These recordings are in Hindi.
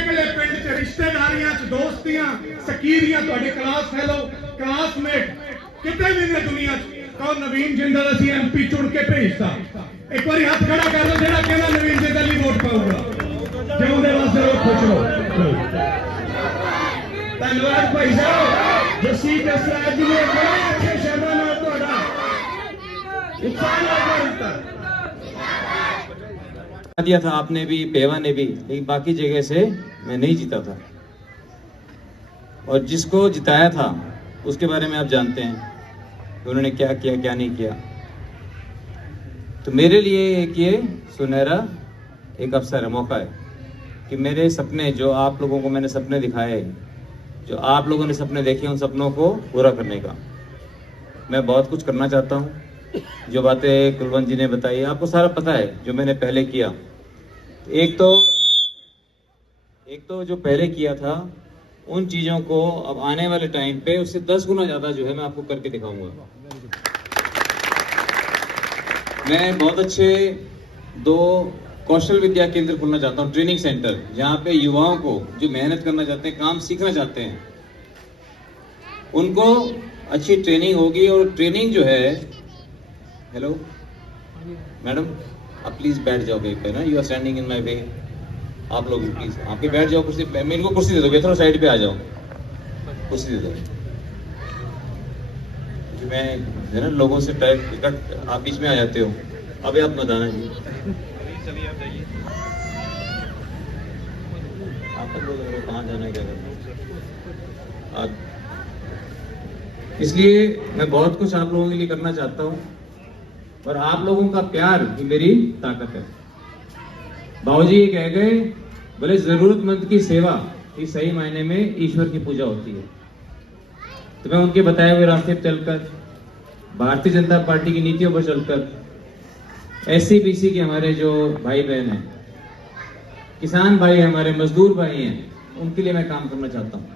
कले पिंड च रिश्तेदारियां च दोस्तियां सकीरियां तुहाडे क्लास फेलो क्लासमेट किते भी ने दुनिया च कहो नवीन जिंदल असीं एमपी चुन के भेजता। एक बार हाथ खड़ा कर लो जेड़ा कहना नवीन जिंदल ही वोट पाऊगा। जिउंदे वास्ते रहो, खुश रहो। धन्यवाद भाई साहब। जसी दसराज जी ने बड़े अच्छे शब्दों नाल तुहाडा उत्साह दिया था आपने भी, पेवा ने भी, लेकिन बाकी जगह से मैं नहीं जीता था। और जिसको जिताया था उसके बारे में आप जानते हैं कि उन्होंने क्या किया क्या नहीं किया। तो मेरे लिए एक ये सुनहरा एक अवसर है, मौका है कि मेरे सपने, जो आप लोगों को मैंने सपने दिखाए, जो आप लोगों ने सपने देखे, उन सपनों को पूरा करने का मैं बहुत कुछ करना चाहता हूँ। जो बातें कुलवंत जी ने बताई आपको सारा पता है, जो मैंने पहले किया। एक तो जो पहले किया था उन चीज़ों को अब आने वाले टाइम पे उससे 10 गुना ज़्यादा जो है मैं आपको करके दिखाऊंगा। मैं बहुत अच्छे 2 कौशल विद्या केंद्र खोलना चाहता हूँ, ट्रेनिंग सेंटर, जहाँ पे युवाओं को जो मेहनत करना चाहते हैं, काम सीखना चाहते हैं, उनको अच्छी ट्रेनिंग होगी। और ट्रेनिंग जो है, हेलो मैडम, आप प्लीज बैठ जाओ पे ना, you are standing in my way. आप लोग प्लीज आप बैठ जाओ कुर्सी, मेरे को कुर्सी दे दो, थोड़ा साइड पे आ जाओ, कुर्सी दे दो। मैं है ना लोगों से टाइप, आप बीच में आ जाते हो। अभी आप मत आना जी, चलिए आप जाइए। आप लोग कहाँ जाना है, क्या करना है? इसलिए मैं बहुत कुछ आप लोगों के लिए करना चाहता हूँ और आप लोगों का प्यार ही मेरी ताकत है। बाबूजी ये कह गए, बोले जरूरतमंद की सेवा ही सही मायने में ईश्वर की पूजा होती है। तो मैं उनके बताए हुए रास्ते पर चलकर, भारतीय जनता पार्टी की नीतियों पर चलकर, SC-BC के हमारे जो भाई बहन हैं, किसान भाई हमारे, मजदूर भाई हैं, उनके लिए मैं काम करना चाहता हूँ।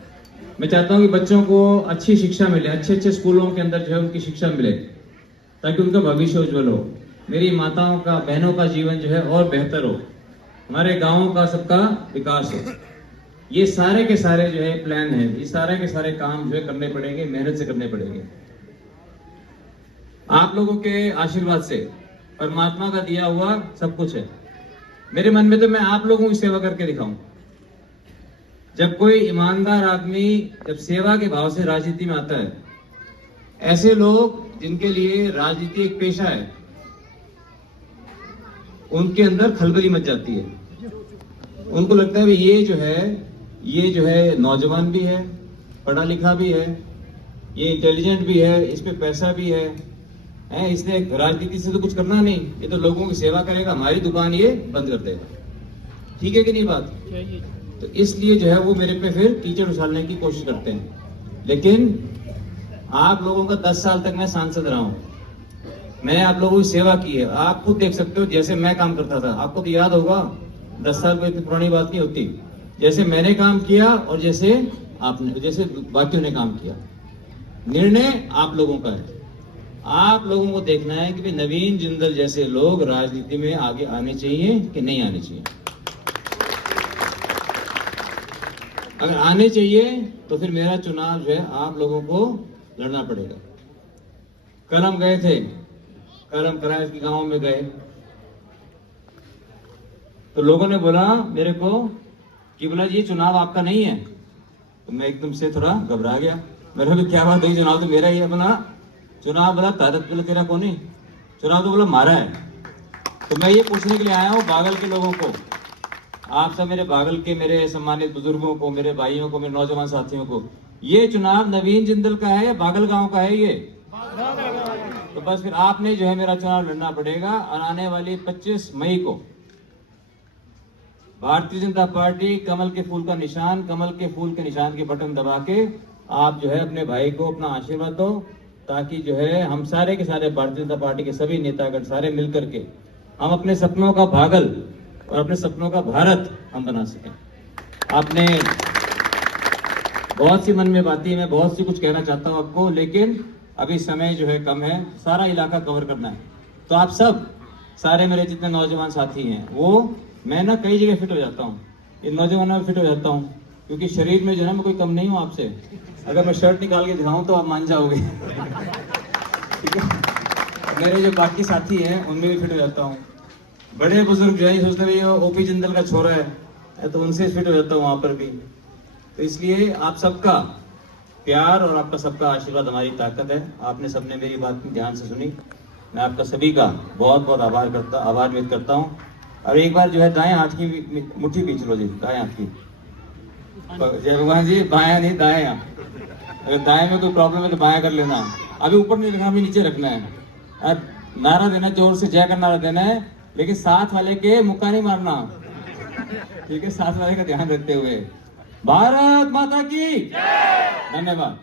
मैं चाहता हूँ कि बच्चों को अच्छी शिक्षा मिले, अच्छे अच्छे स्कूलों के अंदर जो है उनकी शिक्षा मिले, ताकि उनका भविष्य उज्जवल हो। मेरी माताओं का, बहनों का जीवन जो है और बेहतर हो, हमारे गाँव का सबका विकास हो। ये सारे के सारे जो है प्लान है, ये सारे के सारे काम जो है करने पड़ेंगे, मेहनत से करने पड़ेंगे। आप लोगों के आशीर्वाद से, परमात्मा का दिया हुआ सब कुछ है। मेरे मन में तो मैं आप लोगों की सेवा करके दिखाऊं। जब कोई ईमानदार आदमी जब सेवा के भाव से राजनीति में आता है, ऐसे लोग जिनके लिए राजनीति एक पेशा है, उनके अंदर खलबली मच जाती है। उनको लगता है ये जो है नौजवान भी है, पढ़ा लिखा भी है, ये इंटेलिजेंट भी है, इस पे पैसा भी है, इसने राजनीति से तो कुछ करना नहीं, ये तो लोगों की सेवा करेगा, हमारी दुकान ये बंद कर देगा। ठीक है कि नहीं बात? तो इसलिए जो है वो मेरे पे फिर कीचड़ उछालने की कोशिश करते हैं। लेकिन आप लोगों का 10 साल तक मैं सांसद रहा हूं, मैंने आप लोगों की सेवा की है। आप खुद देख सकते हो जैसे मैं काम करता था, आपको तो याद होगा, 10 साल कोई पुरानी बात नहीं होती। जैसे मैंने काम किया और जैसे बाकियों ने काम किया, निर्णय आप लोगों का है। आप लोगों को देखना है कि नवीन जिंदल जैसे लोग राजनीति में आगे आने चाहिए कि नहीं आने चाहिए। अगर आने चाहिए तो फिर मेरा चुनाव जो है आप लोगों को लड़ना पड़ेगा। कल हम गए थे, कल हम कराए के गांव में गए, तो लोगों ने बोला मेरे को कि बोला ये चुनाव आपका नहीं है। तो मैं एकदम से थोड़ा घबरा गया। मेरे को क्या बात है, चुनाव तो मेरा ही है। अपना चुनाव बोला तारक बोला तेरा कौन है, चुनाव तो बोला मारा है। तो मैं ये पूछने के लिए आया हूँ बागल के लोगों को, आप सब मेरे बागल के मेरे सम्मानित बुजुर्गों को, मेरे भाइयों को, मेरे नौजवान साथियों को, ये चुनाव नवीन जिंदल का है, बागल गांव का है ये। तो बस फिर आपने जो है मेरा चुनाव लड़ना पड़ेगा। और आने वाली 25 मई को भारतीय जनता पार्टी कमल के फूल का निशान, कमल के फूल के निशान के बटन दबा के आप जो है अपने भाई को अपना आशीर्वाद दो, ताकि जो है हम सारे के सारे भारतीय जनता पार्टी के सभी नेतागण सारे मिलकर के हम अपने सपनों का बागल और अपने सपनों का भारत हम बना सकें। आपने बहुत सी मन में बातें, मैं बहुत सी कुछ कहना चाहता हूं आपको, लेकिन अभी समय जो है कम है, सारा इलाका कवर करना है। तो आप सब सारे मेरे जितने नौजवान साथी हैं, वो मैं ना कई जगह फिट हो जाता हूँ, इन नौजवानों में फिट हो जाता हूँ, क्योंकि शरीर में जो है ना मैं कोई कम नहीं हूँ आपसे। अगर मैं शर्ट निकाल के दिखाऊं तो आप मान जाओगे। ठीक है, मेरे जो बाकी साथी हैं उनमें भी फिट हो जाता हूँ। बड़े बुजुर्ग जो है सोचते हैं ये ओपी जिंदल का छोरा है, तो उनसे फिट हो जाता हूँ वहां पर भी। तो इसलिए आप सबका प्यार और आपका सबका आशीर्वाद हमारी ताकत है। आपने सबने मेरी बात ध्यान से सुनी, मैं आपका सभी का बहुत बहुत आभार व्यक्त करता हूँ। और एक बार जो है दाएं हाथ की मुट्ठी खींच लो जी, दाएं हाथ की। जय भगवान जी, बायां नहीं दायां। अगर दाएं में कोई प्रॉब्लम है तो बायां कर लेना। अभी ऊपर नहीं रखना, अभी नीचे रखना है। और नारा देना, जोर से जय का नारा देना है, लेकिन साथ वाले के मुक्का नहीं मारना। ठीक है, साथ वाले का ध्यान रखते हुए। भारत माता की धन्यवाद।